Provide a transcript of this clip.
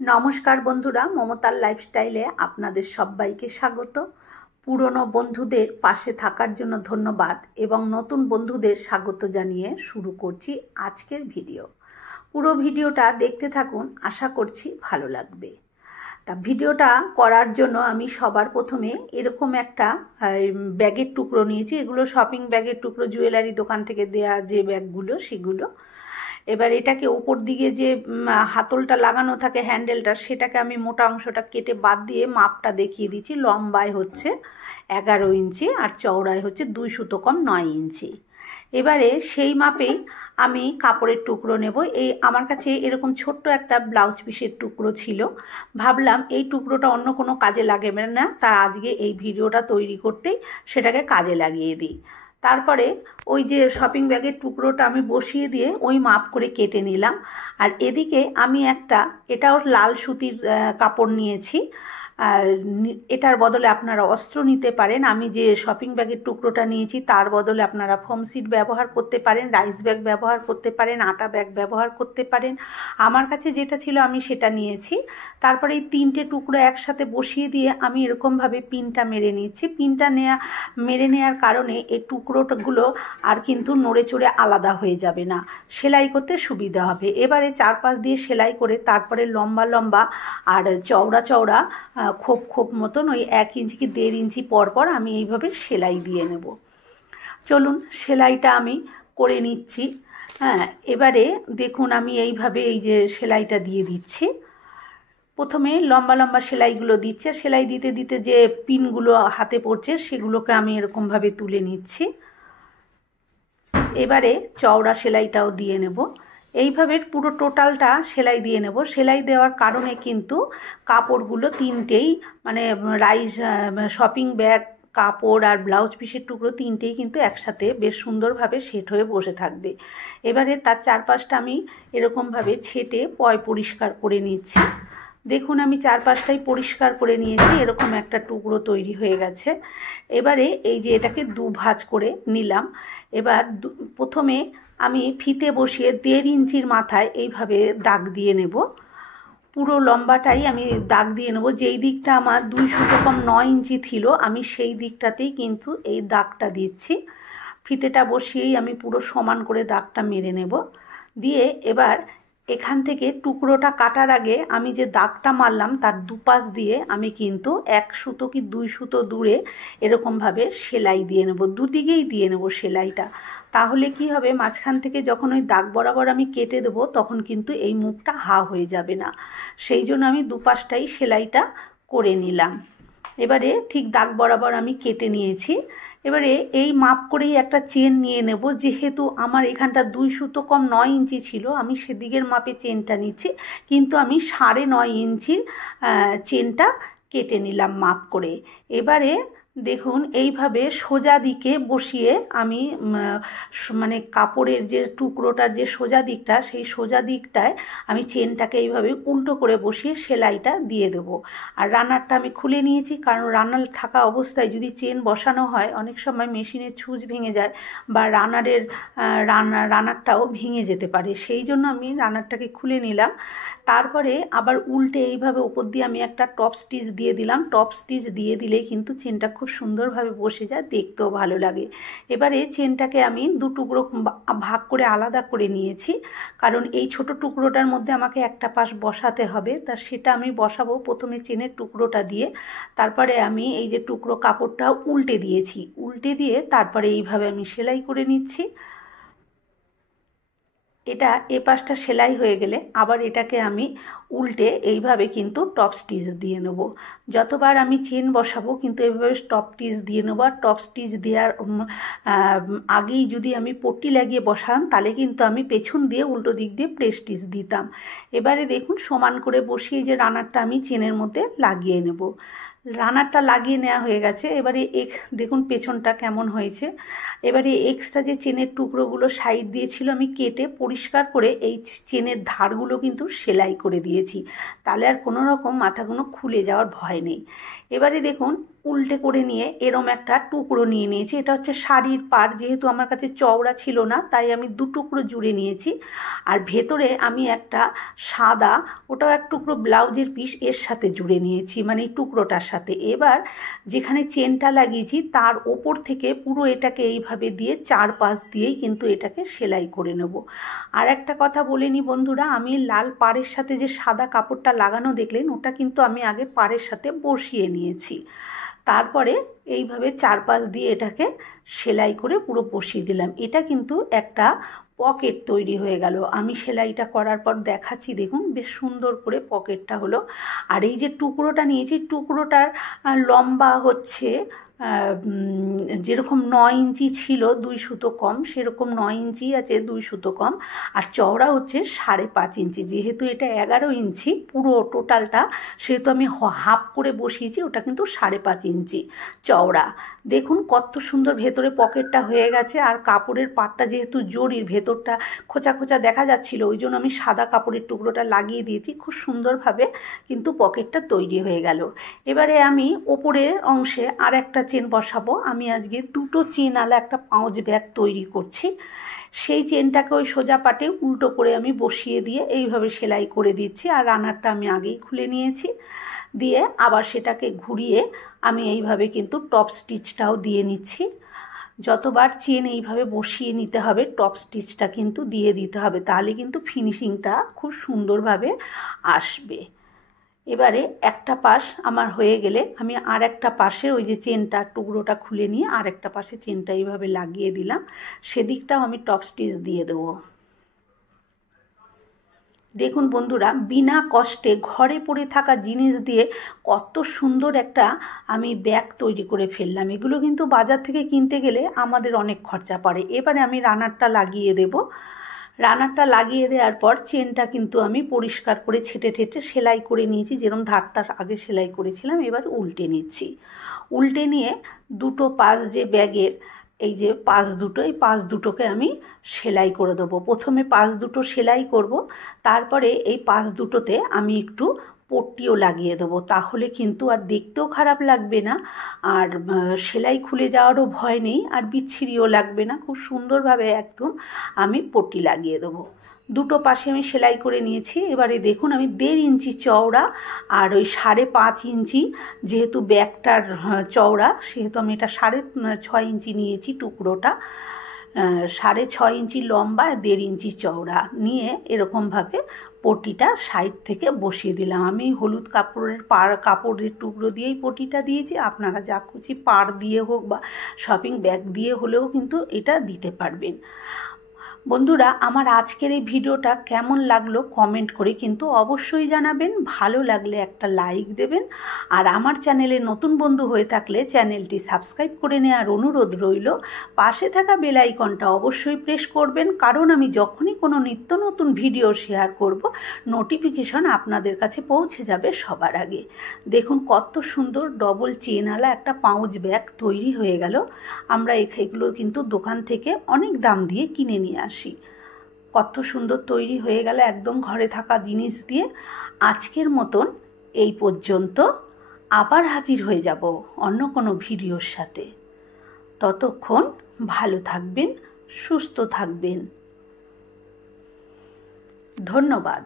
নমস্কার বন্ধুরা, মমতার লাইফস্টাইলে আপনাদের সবাইকে স্বাগত। পুরনো বন্ধুদের পাশে থাকার জন্য ধন্যবাদ এবং নতুন বন্ধুদের স্বাগত জানিয়ে শুরু করছি আজকের ভিডিও। পুরো ভিডিওটা দেখতে থাকুন, আশা করছি ভালো লাগবে। তা ভিডিওটা করার জন্য আমি সবার প্রথমে এরকম একটা ব্যাগের টুকরো নিয়েছি। এগুলো শপিং ব্যাগের টুকরো, জুয়েলারি দোকান থেকে দেয়া যে ব্যাগগুলো সেগুলো। এবার এটাকে উপর দিকে যে হাতলটা লাগানো থাকে, হ্যান্ডেলটা, সেটাকে আমি মোটা অংশটা কেটে বাদ দিয়ে মাপটা দেখিয়ে দিচ্ছি। লম্বায় হচ্ছে 11 ইঞ্চি আর চওড়ায় হচ্ছে 2 সুতো কম 9 ইঞ্চি। এবারে সেই মাপেই আমি কাপড়ের টুকরো নেব। এই আমার কাছে এরকম ছোট্ট একটা ব্লাউজ পিসের টুকরো ছিল, ভাবলাম এই টুকরোটা অন্য কোনো কাজে লাগবে না, তা আজকে এই ভিডিওটা তৈরি করতেই সেটাকে কাজে লাগিয়ে দিই। তারপরে ওই যে শপিং ব্যাগের টুকরোটা আমি বসিয়ে দিয়ে ওই মাপ করে কেটে নিলাম। আর এদিকে আমি এটাও লাল সুতির কাপড় নিয়েছি। এটার বদলে আপনারা অস্ত্র নিতে পারেন। আমি যে শপিং ব্যাগের টুকরোটা নিয়েছি তার বদলে আপনারা ফোম সিট ব্যবহার করতে পারেন, রাইস ব্যাগ ব্যবহার করতে পারেন, আটা ব্যাগ ব্যবহার করতে পারেন। আমার কাছে যেটা ছিল আমি সেটা নিয়েছি। তারপরে এই 3টে টুকরো একসাথে বসিয়ে দিয়ে আমি এরকমভাবে পিনটা মেরে নিচ্ছি। পিনটা মেরে নেওয়ার কারণে এই টুকরোগুলো আর কিন্তু নড়ে চড়ে আলাদা হয়ে যাবে না, সেলাই করতে সুবিধা হবে। এবারে চারপাশ দিয়ে সেলাই করে তারপরে লম্বা লম্বা আর চওড়া চওড়া খোপ খোপ মতন ওই 1 ইঞ্চি কি 1.5 ইঞ্চি পর পর আমি এইভাবে সেলাই দিয়ে নেব। চলুন সেলাইটা আমি করে নিচ্ছি। এবারে দেখুন আমি এইভাবে এই যে সেলাইটা দিয়ে দিচ্ছি। প্রথমে লম্বা লম্বা সেলাইগুলো দিচ্ছে, সেলাই দিতে দিতে যে পিনগুলো হাতে পড়ছে সেগুলোকে আমি এরকমভাবে তুলে নিচ্ছি। এবারে চওড়া সেলাইটাও দিয়ে নেব। এইভাবে পুরো টোটালটা সেলাই দিয়ে নেব। সেলাই দেওয়ার কারণে কিন্তু কাপড়গুলো 3টেই, মানে শপিং ব্যাগ, কাপড় আর ব্লাউজ পিসের টুকরো 3টেই কিন্তু একসাথে বেশ সুন্দরভাবে সেট হয়ে বসে থাকবে। এবারে তার চারপাশটা আমি এরকমভাবে ছেটে পরিষ্কার করে নিচ্ছি। দেখুন আমি চারপাশটাই পরিষ্কার করে নিয়েছি, এরকম একটা টুকরো তৈরি হয়ে গেছে। এবারে এই যে এটাকে 2 ভাঁজ করে নিলাম। এবার প্রথমে আমি ফিতে বসিয়ে 1.5 ইঞ্চির মাথায় এইভাবে দাগ দিয়ে নেব। পুরো লম্বাটাই আমি দাগ দিয়ে নেব। যেই দিকটা আমার 2 সুতো কম 9 ইঞ্চি ছিল আমি সেই দিকটাতেই কিন্তু এই দাগটা দিচ্ছি। ফিতেটা বসিয়েই আমি পুরো সমান করে দাগটা মেরে নেব। দিয়ে এবার এখান থেকে টুকরোটা কাটার আগে আমি যে দাগটা মারলাম তার দুপাশ দিয়ে আমি কিন্তু 1 সুতো কি 2 সুতো দূরে এরকমভাবে সেলাই দিয়ে নেব। দুদিকেই দিয়ে নেব সেলাইটা। তাহলে কি হবে, মাঝখান থেকে যখন ওই দাগ বরাবর আমি কেটে দেবো তখন কিন্তু এই মুখটা হা হয়ে যাবে না। সেই জন্য আমি দুপাশটাই সেলাইটা করে নিলাম। এবারে ঠিক দাগ বরাবর আমি কেটে নিয়েছি। এবারে এই মাপ করেই একটা চেন নিয়ে নেব। যেহেতু আমার এখানটা 2 সুতো কম 9 ইঞ্চি ছিল, আমি সেদিকের মাপে চেনটা নিচ্ছি, কিন্তু আমি 9.5 ইঞ্চির চেনটা কেটে নিলাম মাপ করে। এবারে দেখুন এইভাবে সোজা দিকে বসিয়ে আমি মানে কাপড়ের যে টুকরোটার যে সোজা দিকটা, সেই সোজা দিকটায় আমি চেনটাকে এইভাবে উল্টো করে বসিয়ে সেলাইটা দিয়ে দেবো। আর রানারটা আমি খুলে নিয়েছি, কারণ রানার থাকা অবস্থায় যদি চেন বসানো হয় অনেক সময় মেশিনের ছুঁচ ভেঙে যায় বা রানারটাও ভেঙে যেতে পারে। সেই জন্য আমি রানারটাকে খুলে নিলাম। তারপরে আবার উল্টে এইভাবে ওপর দিয়ে আমি একটা টপ স্টিচ দিয়ে দিলাম। টপ স্টিচ দিয়ে দিলে কিন্তু চেনটা খুব সুন্দরভাবে বসে যায়, দেখতেও ভালো লাগে। এবারে চেনটাকে আমি 2 টুকরো ভাগ করে আলাদা করে নিয়েছি, কারণ এই ছোট টুকরোটার মধ্যে আমাকে একটা পাশ বসাতে হবে। তা সেটা আমি বসাবো প্রথমে চেনের টুকরোটা দিয়ে। তারপরে আমি এই যে টুকরো কাপড়টা উল্টে দিয়েছি, উল্টে দিয়ে তারপরে এইভাবে আমি সেলাই করে নিচ্ছি। এটা এ পাশটা সেলাই হয়ে গেলে আবার এটাকে আমি উল্টে এইভাবে কিন্তু টপ স্টিচ দিয়ে নেব। যতবার আমি চেন বসাবো কিন্তু এইভাবে টপ স্টিচ দিয়ে নেব। আর টপ স্টিচ দেওয়ার আগেই যদি আমি পট্টি লাগিয়ে বসান তাহলে কিন্তু আমি পেছন দিয়ে উল্টো দিক দিয়ে প্লেট স্টিচ দিতাম। এবারে দেখুন সমান করে বসিয়ে যে রানারটা আমি চেনের মধ্যে লাগিয়ে নেব। রানারটা লাগিয়ে নেওয়া হয়ে গেছে। এবারে দেখুন পেছনটা কেমন হয়েছে। এবারে এক্সট্রা যে চেনের টুকরোগুলো সাইড দিয়েছিল আমি কেটে পরিষ্কার করে এই চেনের ধারগুলো কিন্তু সেলাই করে দিয়েছি, তাহলে আর কোনো রকম মাথাগুলো খুলে যাওয়ার ভয় নেই। এবারে দেখুন উল্টে করে নিয়ে এরম একটা টুকরো নিয়ে নিয়েছি। এটা হচ্ছে শাড়ির পাড়, যেহেতু আমার কাছে চওড়া ছিল না তাই আমি 2 টুকরো জুড়ে নিয়েছি। আর ভেতরে আমি একটা সাদা, ওটাও এক টুকরো ব্লাউজের পিস এর সাথে জুড়ে নিয়েছি, মানে এই টুকরোটার সাথে। এবার যেখানে চেনটা লাগিয়েছি তার ওপর থেকে পুরো এটাকে এইভাবে দিয়ে চারপাশ দিয়েই কিন্তু এটাকে সেলাই করে নেব। আর একটা কথা বলে নি বন্ধুরা, আমি লাল পাড়ের সাথে যে সাদা কাপড়টা লাগানো দেখলেন ওটা কিন্তু আমি আগে পাড়ের সাথে বসিয়ে নিয়েছি। তারপরে এইভাবে চারপাশ দিয়ে এটাকে সেলাই করে পুরো বসিয়ে দিলাম। এটা কিন্তু একটা পকেট তৈরি হয়ে গেল। আমি সেলাইটা করার পর দেখাচ্ছি, দেখুন বেশ সুন্দর করে পকেটটা হলো। আর এই যে টুকরোটা নিয়েছি, টুকরোটার লম্বা হচ্ছে যেরকম 9 ইঞ্চি ছিল 2 সুতো কম, সেরকম 9 ইঞ্চি আছে 2 সুতো কম। আর চওড়া হচ্ছে 5.5 ইঞ্চি। যেহেতু এটা 11 ইঞ্চি পুরো টোটালটা, সেহেতু আমি হাফ করে বসিয়েছি, ওটা কিন্তু 5.5 ইঞ্চি চওড়া। দেখুন কত সুন্দর ভেতরে পকেটটা হয়ে গেছে। আর কাপড়ের পাটটা যেহেতু জরির, ভেতরটা খোঁচা খোঁচা দেখা যাচ্ছিল, ওই জন্য আমি সাদা কাপড়ের টুকরোটা লাগিয়ে দিয়েছি। খুব সুন্দরভাবে কিন্তু পকেটটা তৈরি হয়ে গেল। এবারে আমি ওপরের অংশে আর একটা চেন বসাবো। আমি আজকে 2টো চেনওয়ালা একটা পাউচ ব্যাগ তৈরি করছি। সেই চেনটাকে ওই সোজা পাটে উল্টো করে আমি বসিয়ে দিয়ে এইভাবে সেলাই করে দিচ্ছি। আর রানারটা আমি আগেই খুলে নিয়েছি, দিয়ে আবার সেটাকে ঘুরিয়ে আমি এইভাবে কিন্তু টপ স্টিচটাও দিয়ে নিচ্ছি। যতবার চেন এইভাবে বসিয়ে নিতে হবে, টপ স্টিচটা কিন্তু দিয়ে দিতে হবে, তাহলে কিন্তু ফিনিশিংটা খুব সুন্দরভাবে আসবে। এবারে একটা পাশ আমার হয়ে গেলে আমি আর একটা পাশে ওই যে চেনটা টুকরোটা খুলে নিয়ে আর একটা পাশে চেনটা এইভাবে লাগিয়ে দিলাম। সেদিকটাও আমি টপ স্টিচ দিয়ে দেবো। দেখুন বন্ধুরা, বিনা কষ্টে ঘরে পড়ে থাকা জিনিস দিয়ে কত সুন্দর একটা আমি ব্যাগ তৈরি করে ফেললাম। এগুলো কিন্তু বাজার থেকে কিনতে গেলে আমাদের অনেক খরচা পড়ে। এবারে আমি রানারটা লাগিয়ে দেব। রানারটা লাগিয়ে দেওয়ার পর চেনটা কিন্তু আমি পরিষ্কার করে ছেটে ঠেটে সেলাই করে নিয়েছি, যেরকম ধারটা আগে সেলাই করেছিলাম। এবার উল্টে নিচ্ছি। উল্টে নিয়ে 2টো পাশ যে ব্যাগের, এই যে পাশ দুটো, এই পাশ দুটোকে আমি সেলাই করে দেবো। প্রথমে পাশ দুটো সেলাই করব, তারপরে এই পাশ দুটোতে আমি একটু পট্টিও লাগিয়ে দেবো। তাহলে কিন্তু আর দেখতেও খারাপ লাগবে না, আর সেলাই খুলে যাওয়ারও ভয় নেই, আর বিচ্ছিরিও লাগবে না। খুব সুন্দরভাবে একদম আমি পট্টি লাগিয়ে দেবো। 2টো পাশে আমি সেলাই করে নিয়েছি। এবারে দেখুন আমি 1.5 ইঞ্চি চওড়া আর ওই 5.5 ইঞ্চি, যেহেতু ব্যাগটার চওড়া সেহেতু আমি এটা 6.5 ইঞ্চি নিয়েছি টুকরোটা। 6.5 ইঞ্চি লম্বা, 1.5 ইঞ্চি চওড়া নিয়ে এরকমভাবে পটিটা সাইড থেকে বসিয়ে দিলাম। আমি হলুদ কাপড়ের টুকরো দিয়েই পটিটা দিয়েছি। আপনারা যা খুশি পাড় দিয়ে হোক বা শপিং ব্যাগ দিয়ে হলেও কিন্তু এটা দিতে পারবেন। বন্ধুরা, আমার আজকের এই ভিডিওটা কেমন লাগলো কমেন্ট করে কিন্তু অবশ্যই জানাবেন। ভালো লাগলে একটা লাইক দেবেন। আর আমার চ্যানেলে নতুন বন্ধু হয়ে থাকলে চ্যানেলটি সাবস্ক্রাইব করে নেওয়ার অনুরোধ রইল। পাশে থাকা বেল আইকনটা অবশ্যই প্রেস করবেন, কারণ আমি যখনই কোনো নিত্য নতুন ভিডিও শেয়ার করব নোটিফিকেশন আপনাদের কাছে পৌঁছে যাবে সবার আগে। দেখুন কত সুন্দর ডবল চেনওয়ালা একটা পাউচ ব্যাগ তৈরি হয়ে গেল। আমরা এগুলো কিন্তু দোকান থেকে অনেক দাম দিয়ে কিনে নিয়ে আসি। কত সুন্দর তৈরি হয়ে গেল একদম ঘরে থাকা জিনিস দিয়ে। আজকের মতন এই পর্যন্ত। আবার হাজির হয়ে যাব অন্য কোনো ভিডিওর সাথে। ততক্ষণ ভালো থাকবেন, সুস্থ থাকবেন। ধন্যবাদ।